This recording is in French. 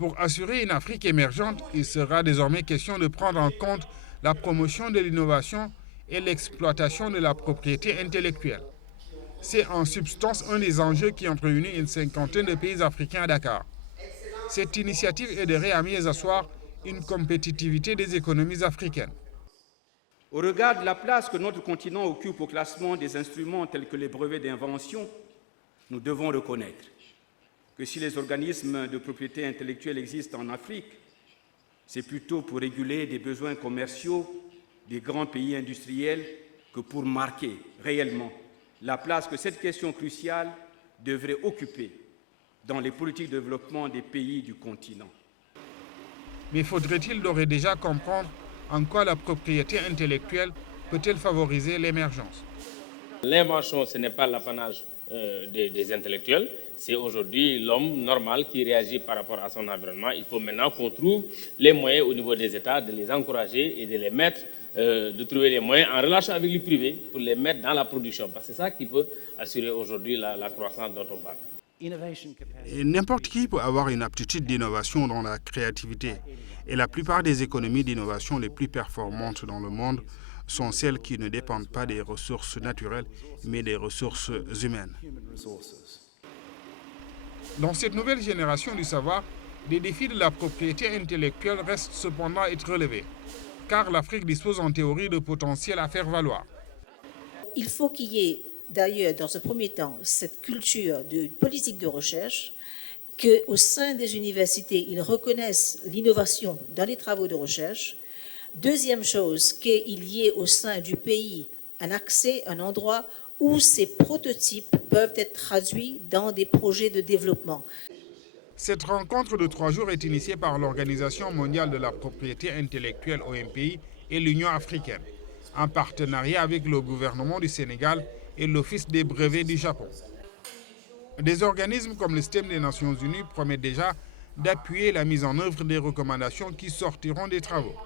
Pour assurer une Afrique émergente, il sera désormais question de prendre en compte la promotion de l'innovation et l'exploitation de la propriété intellectuelle. C'est en substance un des enjeux qui ont réuni une cinquantaine de pays africains à Dakar. Cette initiative aiderait à mieux asseoir une compétitivité des économies africaines. Au regard de la place que notre continent occupe au classement des instruments tels que les brevets d'invention, nous devons reconnaître que si les organismes de propriété intellectuelle existent en Afrique, c'est plutôt pour réguler des besoins commerciaux des grands pays industriels que pour marquer réellement la place que cette question cruciale devrait occuper dans les politiques de développement des pays du continent. Mais faudrait-il d'ores et déjà comprendre en quoi la propriété intellectuelle peut-elle favoriser l'émergence? L'invention, ce n'est pas l'apanage des intellectuels, c'est aujourd'hui l'homme normal qui réagit par rapport à son environnement. Il faut maintenant qu'on trouve les moyens au niveau des États de les encourager et de les mettre, de trouver les moyens en relation avec le privé pour les mettre dans la production. Parce que c'est ça qui peut assurer aujourd'hui la croissance dont on parle. Et n'importe qui peut avoir une aptitude d'innovation dans la créativité. Et la plupart des économies d'innovation les plus performantes dans le monde sont celles qui ne dépendent pas des ressources naturelles, mais des ressources humaines. Dans cette nouvelle génération du savoir, les défis de la propriété intellectuelle restent cependant à être relevés, car l'Afrique dispose en théorie de potentiel à faire valoir. Il faut qu'il y ait d'ailleurs, dans un premier temps, cette culture de politique de recherche, qu'au sein des universités, ils reconnaissent l'innovation dans les travaux de recherche. Deuxième chose, qu'il y ait au sein du pays un accès, un endroit où ces prototypes peuvent être traduits dans des projets de développement. Cette rencontre de 3 jours est initiée par l'Organisation mondiale de la propriété intellectuelle OMPI et l'Union africaine, en partenariat avec le gouvernement du Sénégal et l'Office des brevets du Japon. Des organismes comme le système des Nations Unies promettent déjà d'appuyer la mise en œuvre des recommandations qui sortiront des travaux.